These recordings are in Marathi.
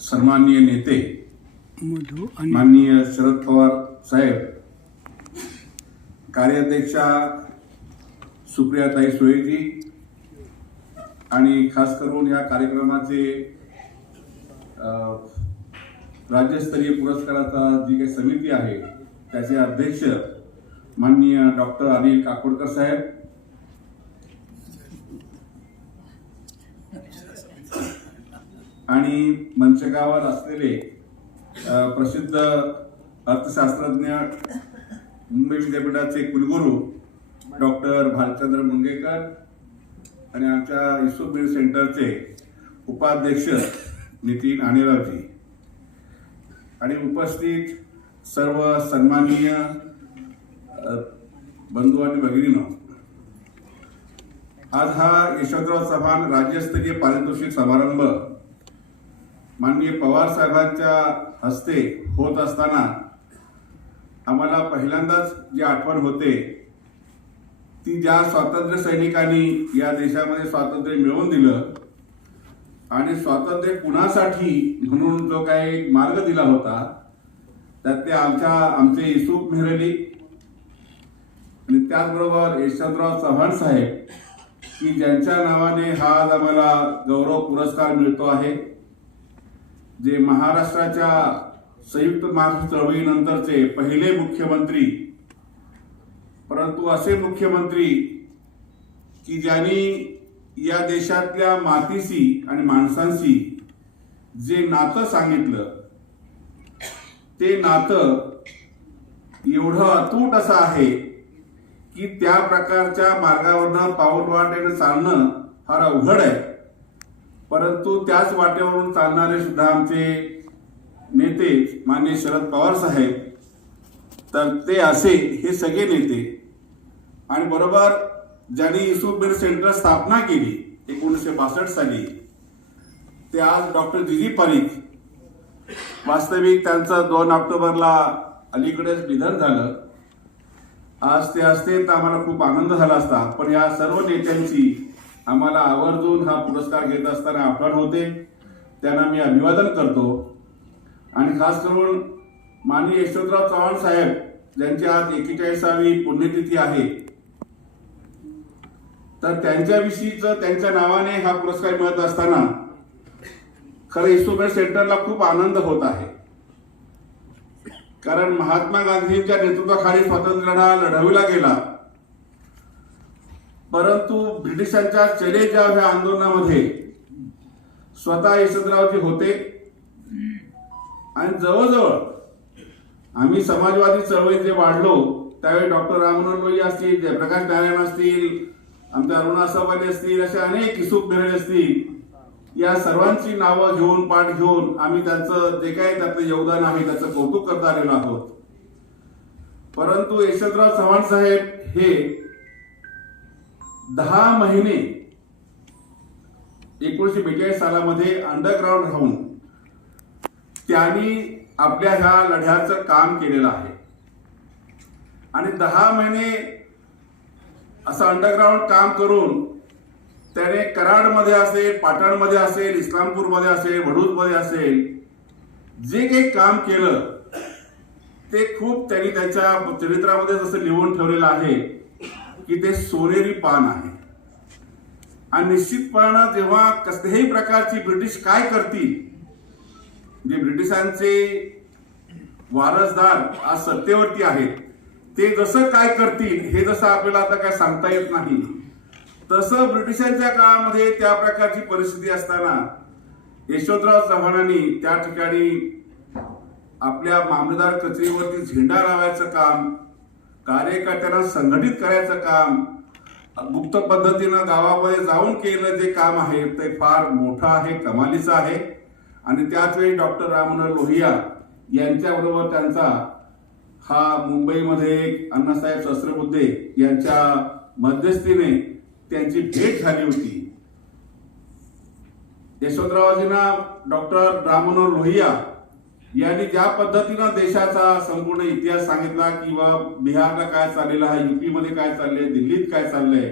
सन्माननीय नेते माननीय शरद पवार साहेब कार्याध्यक्षा सुप्रियाताई सुळेजी आणि खास करून या कार्यक्रमाचे राज्यस्तरीय पुरस्काराचा जी काही समिती आहे त्याचे अध्यक्ष माननीय डॉक्टर अनिल काकोडकर साहेब आणि मंचकावर असलेले प्रसिद्ध अर्थशास्त्रज्ञ मुंबई विद्यापीठाचे कुलगुरू डॉक्टर भालचंद्र मुंगेकर आणि आमच्या युसुफ बिल सेंटरचे उपाध्यक्ष नितीन आणेरावजी आणि उपस्थित सर्व सन्माननीय बंधू आणि भगिनीनो आज हा यशवंतराव चव्हाण राज्यस्तरीय पारितोषिक समारंभ माननीय पवार साहेबांच्या हस्ते होत असताना आम्हाला पहिल्यांदाच जी आठवण होते ती ज्या स्वातंत्र्य सैनिकांनी या देशामध्ये स्वातंत्र्य मिळवून दिलं आणि स्वातंत्र्य कुणासाठी म्हणून जो काही मार्ग दिला होता त्यात ते आमच्या आमचे इसुफ मेहरली आणि त्याचबरोबर यशवंतराव चव्हाण साहेब की ज्यांच्या नावाने हा आज आम्हाला गौरव पुरस्कार मिळतो आहे. जे महाराष्ट्राच्या संयुक्त महाराष्ट्र चळवळीनंतरचे पहिले मुख्यमंत्री परंतु असे मुख्यमंत्री की ज्यांनी या देशातल्या मातीशी आणि माणसांशी जे नातं सांगितलं ते नातं एवढं अतूट असं आहे की त्या प्रकारच्या मार्गावरनं पाऊल वाटेनं चालणं फार अवघड आहे. परंतु त्याच वाटेवरून चालणारे सुद्धा आमचे नेते माननीय शरद पवार साहेब तर ते असे हे सगळे नेते. आणि बरोबर ज्यांनी इसू बिर सेंटर स्थापना केली एकोणीसशे बासष्ट साली ते आज डॉक्टर दिली पारिक वास्तविक त्यांचं दोन ऑक्टोबरला अलीकडेच निधन झालं. आज ते असते तर आम्हाला खूप आनंद झाला असता पण या सर्व नेत्यांची आम्हाला आवर्जून हा पुरस्कार घेत असताना आठवण होते. त्यांना मी अभिवादन करतो. आणि खास करून माननीय यशवंतराव चव्हाण साहेब ज्यांची आज एकेचाळीसावी पुण्यतिथी आहे. तर त्यांच्याविषयीच त्यांच्या नावाने हा पुरस्कार मिळत असताना खरं इस्टोमेट सेंटरला खूप आनंद होत आहे. कारण महात्मा गांधींच्या नेतृत्वाखाली स्वातंत्र्य लढा लढविला गेला. परंतु ब्रिटिशांच्या चले ह्या आंदोलनामध्ये स्वतः यशवंतरावजी होते. आणि जवळजवळ आम्ही समाजवादी चळवळीत जे वाढलो त्यावेळी डॉक्टर राममोहन लोही असतील जयप्रकाश नारायण असतील आमच्या अरुणा सवानी असतील असे अनेक किसूप बेरडे असतील या सर्वांची नावं घेऊन पाठ घेऊन आम्ही त्यांचं जे काही त्यातलं योगदान आहे त्याचं कौतुक करता आलेलो आहोत. परंतु यशवंतराव चव्हाण साहेब हे दहा महिने एकोणीसशे बेचाळीस सालामध्ये अंडरग्राऊंड राहून त्यांनी आपल्या ह्या लढ्याचं काम केलेलं आहे. आणि दहा महिने असं अंडरग्राऊंड काम करून त्याने कराडमध्ये असेल पाटणमध्ये असेल इस्लामपूरमध्ये असेल वडूदमध्ये असेल जे काही काम केलं ते खूप त्यांनी त्याच्या चरित्रामध्ये जसं लिहून ठेवलेलं आहे. की ते सोनेरी पान आहे. आणि निश्चितपणानं जेव्हा कसल्याही प्रकारची ब्रिटिश काय करतील जे ब्रिटिशांचे वारसदार आज सत्तेवरती आहेत ते जसं काय करतील हे जसं आपल्याला आता काय सांगता येत नाही. तसं ब्रिटिशांच्या काळामध्ये त्या प्रकारची परिस्थिती असताना यशवंतराव चव्हाणांनी त्या ठिकाणी आपल्या मामलेदार कचेरीवरती झेंडा लावायचं काम कार्यकर्त्यांना संघटित करायचं काम गुप्त पद्धतीनं गावामध्ये जाऊन केलं जे काम आहे ते फार मोठं आहे कमालीचं आहे. आणि त्याच वेळी डॉक्टर राममनोहर लोहिया यांच्याबरोबर त्यांचा हा मुंबईमध्ये अण्णासाहेब सहस्रबुद्धे यांच्या मध्यस्थीने त्यांची भेट झाली होती. यशवंतरावजींना डॉक्टर राममनोहर लोहिया यांनी ज्या पद्धतीनं देशाचा संपूर्ण इतिहास सांगितला किंवा बिहारला काय चाललेलं आहे युपीमध्ये काय चाललंय दिल्लीत काय चाललंय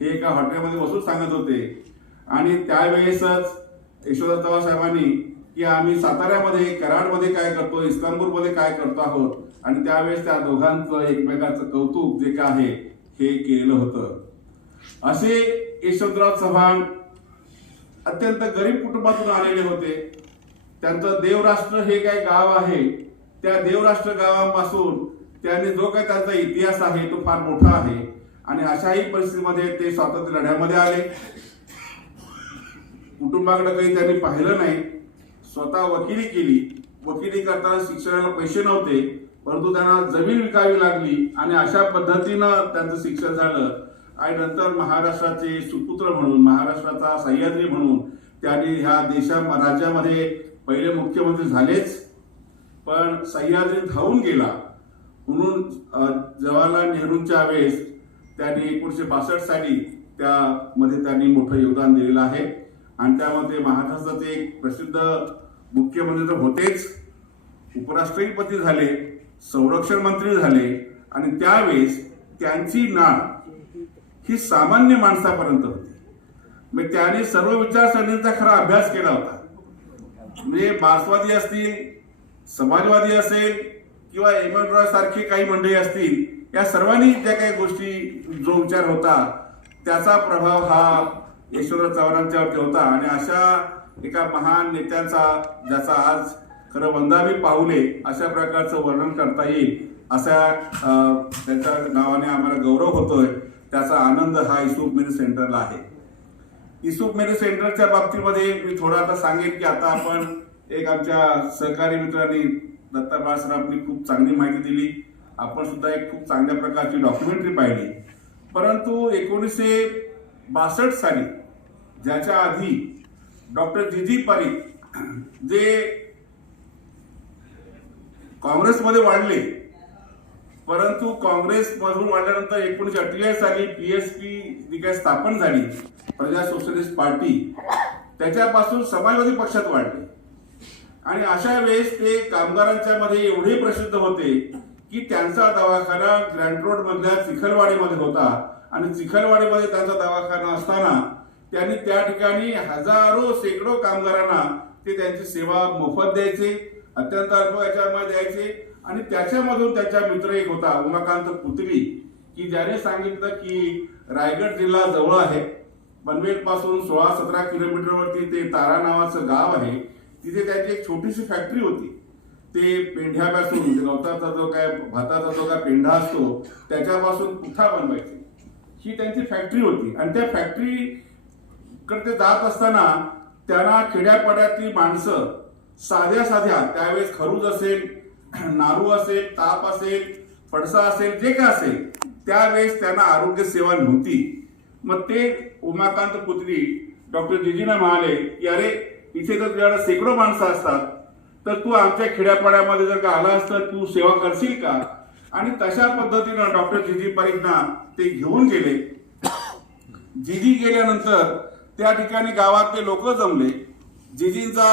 हे एका हॉटेलमध्ये बसून सांगत होते. आणि त्यावेळेसच यशवंतराव साहेबांनी की आम्ही साताऱ्यामध्ये कराडमध्ये काय करतो इस्लामपूरमध्ये काय करतो आहोत आणि त्यावेळेस त्या दोघांचं एकमेकांचं कौतुक जे काय आहे हे केलेलं होतं. असे यशवंतराव चव्हाण अत्यंत गरीब कुटुंबातून आलेले होते. त्यांचं देवराष्ट्र हे काय गाव आहे त्या देवराष्ट्र गावापासून त्यांनी जो काही त्यांचा इतिहास आहे तो फार मोठा आहे. आणि अशाही परिस्थितीमध्ये ते स्वातंत्र्य लढ्यामध्ये आले. कुटुंबाकडे काही त्यांनी पाहिलं नाही. स्वतः वकिली केली. वकिली करताना शिक्षणाला पैसे नव्हते परंतु त्यांना जमीन विकावी लागली आणि अशा पद्धतीनं त्यांचं शिक्षण झालं. आणि नंतर महाराष्ट्राचे सुपुत्र म्हणून महाराष्ट्राचा सह्याद्री म्हणून त्यांनी ह्या देशा राज्यामध्ये पहिले मुख्यमंत्री झालेच पण सह्याद्री धावून गेला. म्हणून जवाहरलाल नेहरूंच्या वेळेस त्यांनी एकोणीशे बासष्ट साली त्यामध्ये त्यांनी मोठं योगदान दिलेलं आहे. आणि त्यामध्ये महाराष्ट्राचे एक प्रसिद्ध मुख्यमंत्री तर होतेच. उपराष्ट्रपती झाले संरक्षण मंत्री झाले आणि त्यावेळेस त्यांची नाळ ही सामान्य माणसापर्यंत होती. मग त्याने सर्व विचारसरणीचा खरा अभ्यास केला होता. म्हणजे मार्क्सवादी असतील समाजवादी असेल किंवा एमएन सारखी काही मंडळी असतील या सर्वांनी ज्या काही गोष्टी जो विचार होता त्याचा प्रभाव हा यशवंतराव चव्हाणांच्यावरती होता आणि अशा एका महान नेत्यांचा ज्याचा आज खरं वंदावी पाहुले अशा प्रकारचं वर्णन करता येईल अशा त्यांच्या नावाने आम्हाला गौरव होतोय त्याचा आनंद हा इसूप मिनी सेंटरला आहे. इसूप मेरी सेंटरच्या बाबतीमध्ये मी थोडं आता सांगेन की आता आपण एक आमच्या सहकारी मित्रांनी दत्ता बाळसरांनी खूप चांगली माहिती दिली. आपण सुद्धा एक खूप चांगल्या प्रकारची डॉक्युमेंटरी पाहिली. परंतु एकोणीसशे बासष्ट साली ज्याच्या आधी डॉक्टर जिजी पारीख जे काँग्रेसमध्ये वाढले परंतु काँग्रेसमधून वाढल्यानंतर एकोणीशे अठ्ठेचाळीस साली पी एस जी काय स्थापन झाली प्रजा सोशलिस्ट पार्टी त्याच्यापासून समाजवादी पक्षात वाढले. आणि अशा वेळेस ते कामगारांच्या मध्ये एवढे प्रसिद्ध होते की त्यांचा दवाखाना ग्रँड रोड मधल्या चिखलवाडीमध्ये होता. आणि चिखलवाडीमध्ये त्यांचा दवाखाना असताना त्यांनी त्या ठिकाणी हजारो शेकडो कामगारांना ते त्यांची सेवा मोफत द्यायचे अत्यंत अल्प याच्यामध्ये द्यायचे. आणि त्याच्यामधून त्याचा मित्र एक होता उमाकांत पुतली की ज्याने सांगितलं की रायगड जिल्हा जवळ आहे. पनवेल पासून सोळा सतरा किलोमीटरवरती ते तारा नावाचं गाव आहे. तिथे त्याची एक छोटीशी फॅक्टरी होती. ते पेंढ्यापासून गवताचा जो काय भाताचा जो काय पेंढा असतो त्याच्यापासून पुठा बनवायचे. ही त्यांची फॅक्टरी होती. आणि त्या फॅक्टरी कडे ते जात असताना त्यांना खेड्यापाड्यातली माणसं साध्या साध्या त्यावेळेस खरूज असेल नारू असेल ताप असेल पडसा असेल जे काय असेल त्यावेळेस त्यांना आरोग्य सेवा नव्हती. मग ते उमाकांत पुत्री डॉक्टर जिजीना म्हणाले की अरे इथे तर तुझ्याकडे शेकडो माणसं असतात. तर तू आमच्या खेड्यापाड्यामध्ये जर का आलास तर तू सेवा करशील का? आणि तशा पद्धतीनं डॉक्टर जिजी पारिकना ते घेऊन गेले. जिजी गेल्यानंतर त्या ठिकाणी गावातले लोक जमले. जिजींचा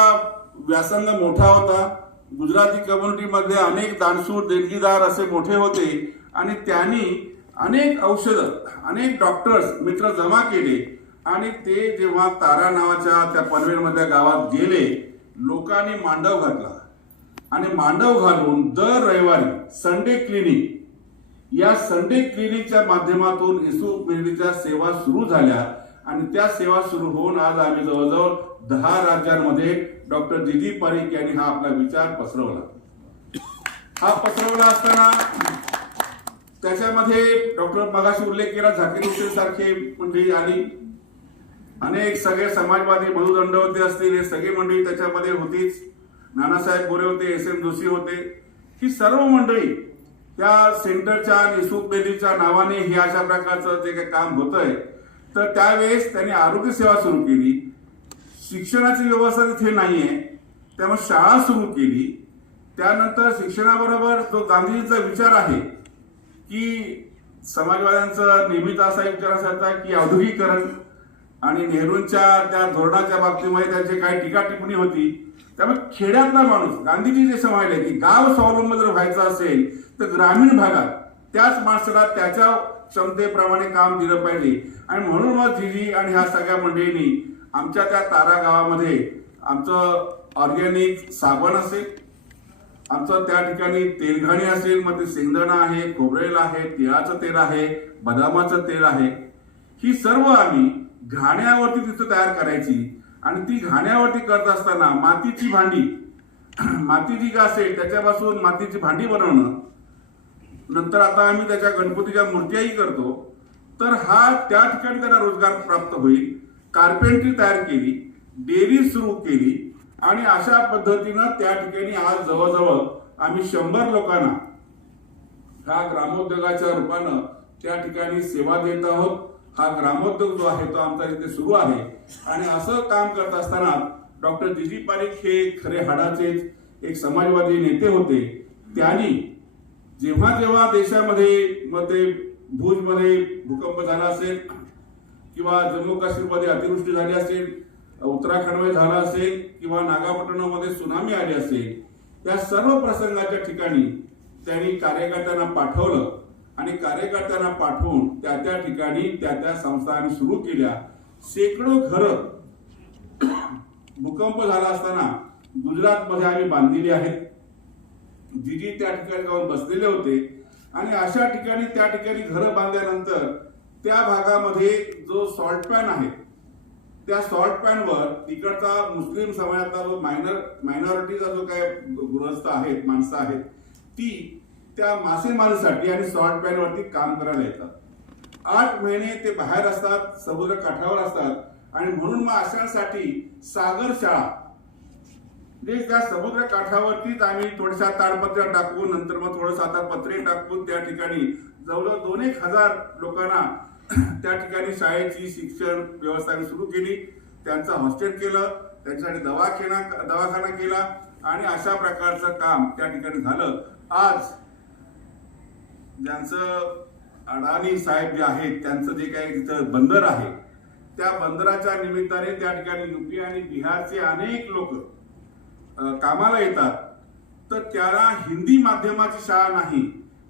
व्यासंग मोठा होता. गुजराती कम्युनिटीमध्ये अनेक दानशूर देणगीदार असे मोठे होते आणि त्यांनी अनेक औषधं अनेक डॉक्टर्स मित्र जमा केले आणि ते जेव्हा तारा नावाच्या त्या पनवेलमधल्या गावात गेले लोकांनी मांडव घातला. आणि मांडव घालून दर रविवारी संडे क्लिनिक या संडे क्लिनिकच्या माध्यमातून इसू मेंढीच्या सेवा सुरू झाल्या. आणि त्या सेवा सुरू होऊन आज आम्ही जवळजवळ दहा राज्यांमध्ये डॉक्टर दिदी पारिक यांनी हा आपला विचार पसरवला. हा पसरवला असताना त्याच्यामध्ये डॉक्टर मगाशी उल्लेख केला झाकीर हुसेन सारखे मंडळी आली अनेक सगळे समाजवादी मधु दंडवते असतील हे सगळे मंडळी त्याच्यामध्ये होतीच. नानासाहेब गोरे होते एस एम जोशी होते. ही सर्व मंडळी त्या सेंटरच्या निसूक बेलीच्या नावाने हे अशा प्रकारचं जे काही काम होतंय तर त्यावेळेस त्यांनी आरोग्य सेवा सुरू केली. शिक्षणाची व्यवस्था तिथे नाहीये. त्यामुळे शाळा सुरू केली. त्यानंतर शिक्षणाबरोबर जो गांधीजींचा विचार आहे की समाजवाद्यांचा नेहमीच असा विचार असायचा की औद्योगिकरण आणि नेहरूंच्या त्या धोरणाच्या बाबतीमध्ये त्यांची काही टीका टिप्पणी होती. त्यामुळे खेड्यातला माणूस गांधीजी जे समजले की गाव स्वावलंब जर व्हायचं असेल तर ग्रामीण भागात त्याच माणसाला त्याच्या क्षमतेप्रमाणे काम दिलं पाहिजे. आणि म्हणून मग जिजी आणि ह्या सगळ्या मंडळींनी आमच्या त्या तारा गावामध्ये आमचं ऑर्गॅनिक साबण असेल आमचं त्या ठिकाणी तेलघाणी असेल मग ते शेंगदाणा आहे खोबरेल आहे तिळाचं तेल आहे बदामाचं तेल आहे. ही सर्व आम्ही घाण्यावरती तिथं तयार करायची. आणि ती घाण्यावरती करत असताना मातीची भांडी माती जी का असेल त्याच्यापासून मातीची भांडी बनवणं नंतर आता आम्ही त्याच्या गणपतीच्या मूर्त्याही करतो. तर हा त्या ठिकाणी त्यांना रोजगार प्राप्त होईल. कार्पेंट्री तयार केली डेअरी सुरू केली आणि अशा पद्धतीनं त्या ठिकाणी आज जवळजवळ आम्ही शंभर लोकांना ह्या ग्रामोद्योगाच्या रूपानं त्या ठिकाणी सेवा देत आहोत. हा ग्रामोद्योग जो आहे तो आमचा इथे सुरू आहे. आणि असं काम करत असताना डॉक्टर जी जी हे खरे हाडाचे एक समाजवादी नेते होते. त्यांनी जेव्हा जेव्हा देशामध्ये मग ते भुजमध्ये भूकंप झाला असेल किंवा जम्मू काश्मीरमध्ये अतिवृष्टी झाली असेल उत्तराखंडमध्ये झाला असेल किंवा नागापट्टणमध्ये सुनामी आली असेल या सर्व प्रसंगाच्या ठिकाणी त्यांनी कार्यकर्त्यांना पाठवलं. आणि कार्यकर्त्यांना पाठवून त्या त्या ठिकाणी त्या त्या संस्थांनी सुरू केल्या. शेकडो घरं भूकंप झाला असताना गुजरातमध्ये आम्ही बांधलेली आहेत. जिजी त्या ठिकाणी जाऊन बसलेले होते. आणि अशा ठिकाणी त्या ठिकाणी घरं बांधल्यानंतर त्या भागामध्ये जो सॉल्ट पॅन आहे त्या सॉल्ट पॅनवर तिकडचा मुस्लिम समाजातला जो मायनर मायनॉरिटीचा जो काय गृहस्थ आहेत माणसं आहेत ती त्या मासेमारीसाठी आणि सॉल्ट पॅनवरती काम करायला येतात. आठ महिने ते बाहेर असतात समुद्र काठावर असतात आणि म्हणून मग अशांसाठी सागर शाळा म्हणजे त्या समुद्र काठावरतीच आम्ही थोड्याशा ताडपत्र्या टाकून नंतर मग थोडंसं आता पत्रे टाकून त्या ठिकाणी. जवळजवळ दोन एक हजार लोकांना त्या ठिकाणी शाळेची शिक्षण व्यवस्था आम्ही सुरू केली. त्यांचं हॉस्टेल केलं त्यांच्यासाठी दवाखाना दवाखाना केला आणि अशा प्रकारचं काम त्या ठिकाणी झालं. आज ज्यांचं अडाणी साहेब जे आहेत त्यांचं जे काही तिथं बंदर आहे त्या बंदराच्या निमित्ताने त्या ठिकाणी युपी आणि बिहारचे अनेक लोक कामाला येतात तर त्याला हिंदी माध्यमाची शाळा नाही.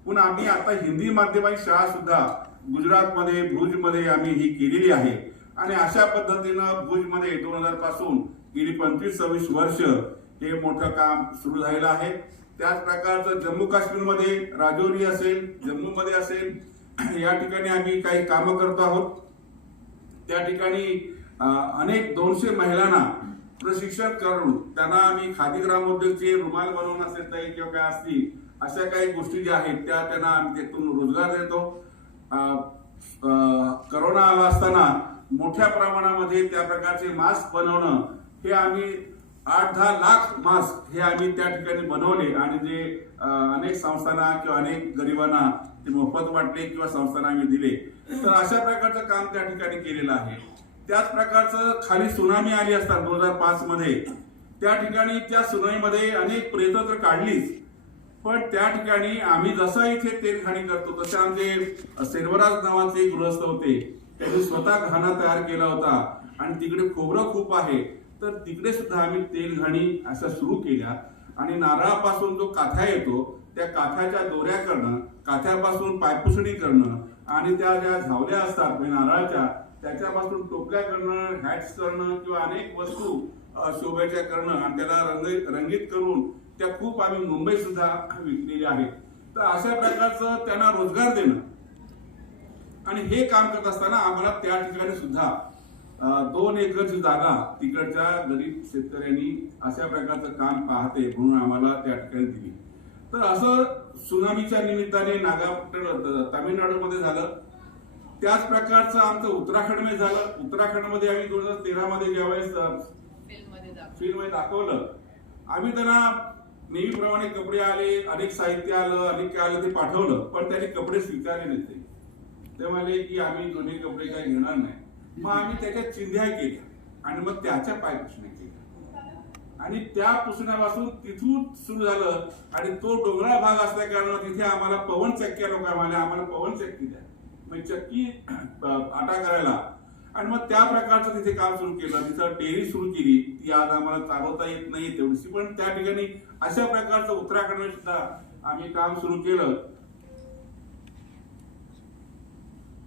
पण आम्ही आता हिंदी माध्यमाची शाळा सुद्धा गुजरातमध्ये भुजमध्ये आम्ही ही केलेली आहे. आणि अशा पद्धतीनं भुजमध्ये दोन हजारपासून गेली पंचवीस सव्वीस वर्ष हे मोठं काम सुरू झालेलं आहे. त्याच प्रकारचं जम्मू काश्मीरमध्ये राजौरी असेल जम्मूमध्ये असेल या ठिकाणी आम्ही काही कामं करतो आहोत. त्या ठिकाणी अनेक दोनशे महिलांना प्रशिक्षण करून त्यांना आम्ही खादी ग्रामोद्योगचे रुमाल बनवून असेल काही किंवा काय असतील अशा काही गोष्टी ज्या आहेत त्या त्यांना आम्ही त्यातून रोजगार देतो. करोना आला असताना मोठ्या प्रमाणामध्ये त्या प्रकारचे मास्क बनवणं हे आम्ही आठ दहा लाख मास्क हे आम्ही त्या ठिकाणी बनवले आणि जे अनेक संस्थांना किंवा अनेक गरिबांना ते मोफत वाटले किंवा संस्थांना आम्ही दिले. तर अशा प्रकारचं काम त्या ठिकाणी केलेलं आहे. त्याच प्रकारचं खाली सुनामी आली असतात दोन हजार पाच मध्ये. त्या ठिकाणी त्या सुनामीमध्ये अनेक प्रेत तर काढलीच. पण त्या ठिकाणी आम्ही जसं इथे तेल घाणी करतो तसे आमचे सेल्वराज नावाचे गृहस्थ होते. त्यांनी स्वतः घाणा तयार केला होता. आणि तिकडे खोबरं खूप आहे. तर तिकडे सुद्धा आम्ही तेल घाणी अशा सुरू केल्या. आणि नारळापासून जो काथ्या येतो त्या काथ्याच्या दोऱ्या करणं काथ्यापासून पायपुसणी करणं आणि त्या ज्या झावल्या असतात म्हणजे नारळाच्या त्याच्यापासून टोपल्या करणं हॅट्स करणं किंवा अनेक वस्तू शोभेच्या करणं आणि त्याला रंग रंगीत करून त्या खूप आम्ही मुंबई सुद्धा विकलेल्या आहेत तर अशा प्रकारचं त्यांना रोजगार देणं. आणि हे काम करत असताना आम्हाला त्या ठिकाणी सुद्धा दोन एकरची जागा तिकडच्या गरीब शेतकऱ्यांनी अशा प्रकारचं काम पाहते म्हणून आम्हाला त्या ठिकाणी दिली. तर असं सुनामीच्या निमित्ताने नागापट्टण तामिळनाडूमध्ये झालं. त्याच प्रकारचं आमचं उत्तराखंडमध्ये झालं. उत्तराखंडमध्ये आम्ही दोन हजार तेरा मध्ये ज्यावेळेस फिल्ममध्ये दाखव फिल्ममध्ये दाखवलं आम्ही त्यांना नेहमीप्रमाणे कपडे आले अनेक साहित्य आलं अनेक काय आलं ते पाठवलं पण त्यांनी कपडे स्वीकारले नाही ते. म्हणाले की आम्ही जुने कपडे काही घेणार नाही. मग आम्ही त्याच्या चिंध्या केल्या आणि मग त्याच्या पाय पुसण्या केल्या. आणि त्या पुसण्यापासून तिथून सुरू झालं आणि तो डोंगराळ भाग असल्या कारणानं तिथे आम्हाला पवन चक्क्या लोक आम्हाला आम्हाला पवन चक्की द्या म्हणजे चक्की आटा करायला. आणि मग त्या प्रकारचं तिथे काम सुरू केलं. तिथं डेअरी सुरू केली. ती आज आम्हाला चालवता येत नाही तेवढीशी पण त्या ठिकाणी अशा प्रकारचं उत्तराखंड सुद्धा आम्ही काम सुरू केलं.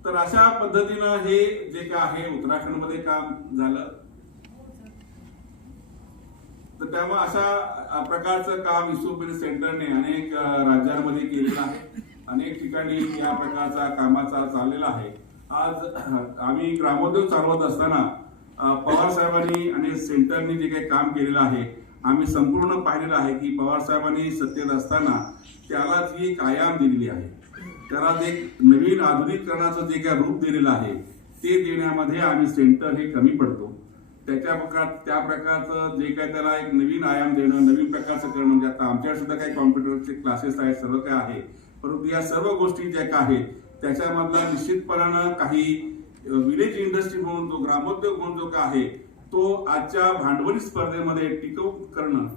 तर अशा पद्धतीनं हे जे काय आहे उत्तराखंडमध्ये काम झालं. तर त्यामुळे अशा प्रकारचं काम इस्रोपिरी सेंटरने अनेक राज्यांमध्ये केलेलं आहे. अनेक ठिकाणी या प्रकारचा कामाचा चाललेला आहे. आज आम्ही ग्रामोद्योग चालवत असताना पवार साहेबांनी आणि सेंटरनी जे काही काम केलेलं आहे आम्ही संपूर्ण पाहिलेलं आहे की पवार साहेबांनी सत्तेत असताना त्याला जी एक आयाम दिलेली आहे. त्याला एक नवीन आधुनिकरणाचं जे काही रूप दिलेलं आहे ते देण्यामध्ये आम्ही सेंटर हे कमी पडतो. त्याच्या प्रकार त्या प्रकारचं जे काही त्याला एक नवीन आयाम देणं नवीन प्रकारचं करणं म्हणजे आता आमच्याकडे सुद्धा काही कॉम्प्युटरचे क्लासेस आहेत सर्व काय आहे. परंतु या सर्व गोष्टी ज्या काय आहेत त्याच्यामधला निश्चितपणानं काही विलेज इंडस्ट्री म्हणून जो ग्रामोद्योग म्हणून जो काय आहे तो आजच्या भांडवली स्पर्धेमध्ये टिकवू करणं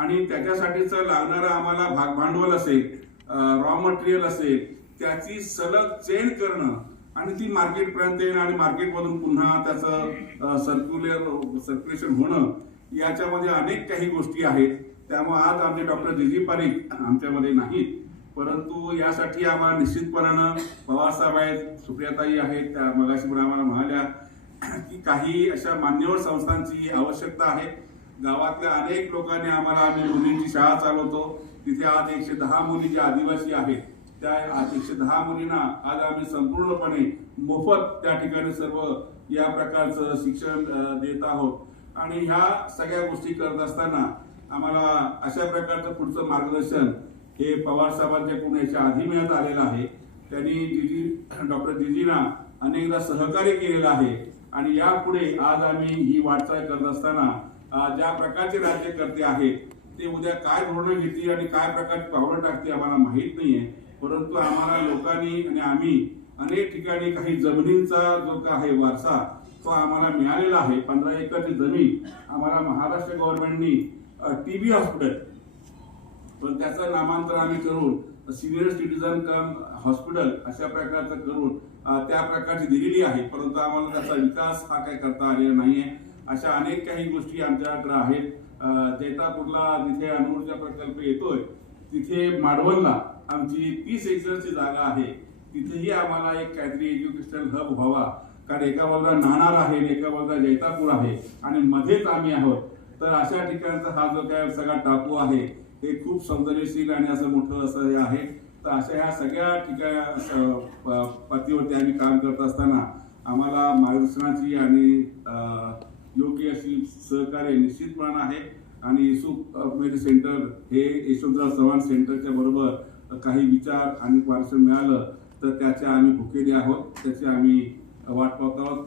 आणि त्याच्यासाठीचं लागणारं आम्हाला भाग भांडवल असेल रॉ मटेरियल असेल त्याची सलग चेन करणं आणि ती मार्केटपर्यंत येणं आणि मार्केटमधून पुन्हा त्याचं सर्क्युलर सर्क्युलेशन होणं याच्यामध्ये अनेक काही गोष्टी आहेत. त्यामुळे आज आमचे डॉक्टर जी जी पारीख आमच्यामध्ये नाहीत. परंतु यासाठी आम्हाला निश्चितपणानं पवारसाहेब आहेत सुप्रियाताई आहेत त्या मगाशी पण आम्हाला म्हणाल्या की काही अशा मान्यवर संस्थांची आवश्यकता आहे. गावातल्या अनेक लोकांनी आम्हाला आम्ही मुलींची शाळा चालवतो. तिथे आज एकशे दहा मुली ज्या आदिवासी आहेत त्या आज एकशे दहा मुलींना आज आम्ही संपूर्णपणे मोफत त्या ठिकाणी सर्व या प्रकारचं शिक्षण देत आहोत. आणि ह्या सगळ्या गोष्टी करत असताना आम्हाला अशा प्रकारचं पुढचं मार्गदर्शन हे पवार साहेबांच्याकडून याच्या अधिमयात आलेलं आहे. त्यांनी दिदी डॉक्टर जिजीना अनेकदा सहकार्य केलेलं आहे. आणि यापुढे आज आम्ही ही वाटचाल करत असताना ज्या प्रकारचे राज्यकर्ते आहेत ते उद्या काय धोरणं घेतील आणि काय प्रकारची पावलं टाकतील आम्हाला माहीत नाही आहे परंतु आम्हाला लोकांनी आणि आम्ही अनेक ठिकाणी काही जमिनींचा जो काय आहे वारसा तो आम्हाला मिळालेला आहे. पंधरा एकरची जमीन आम्हाला महाराष्ट्र गव्हर्नमेंटनी टीबी हॉस्पिटल पण त्याचं नामांतर आम्ही करून सिनियर सिटीजन कम हॉस्पिटल अशा प्रकारचं करून त्या प्रकारची दिलेली आहे. परंतु आम्हाला त्याचा विकास हा काही करता आलेला नाही आहे अशा अनेक काही गोष्टी आमच्याकडे आहेत. जैतापूरला जिथे अणुऊर्जा प्रकल्प येतोय तिथे माडवलला आमची तीस एकरची जागा आहे. तिथेही आम्हाला एक काहीतरी एज्युकेशनल हब व्हावा. कारण एका बाजूला नाणार आहे एका बाजूला जैतापूर आहे आणि मध्येच आम्ही आहोत. तर अशा ठिकाणचा हा जो काय सगळा टापू आहे हे खूप सौंदर्यशील आणि असं मोठं असं हे आहे. तर अशा ह्या सगळ्या ठिकाणी प- पातळीवरती आम्ही काम करत असताना आम्हाला मार्गदर्शनाची आणि योग्य अशी सहकार्य निश्चितपणा आहे. आणि येशू मेडी सेंटर हे यशवंतराव चव्हाण सेंटरच्या बरोबर काही विचार आणि पार्श्व मिळालं तर त्याच्या आम्ही भुकेले आहोत. त्याची आम्ही वाट पाहत आहोत.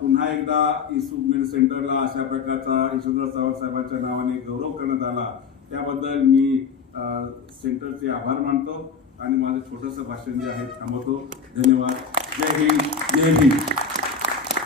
पुन्हा एकदा येशू मेडी सेंटरला अशा प्रकारचा यशवंतराव चव्हाण साहेबांच्या नावाने गौरव करण्यात आला. त्याबद्दल मी सेंटरचे आभार मानतो आणि माझं छोटंसं भाषण जे आहे थांबवतो. धन्यवाद. जय हिंद. जय हिंद.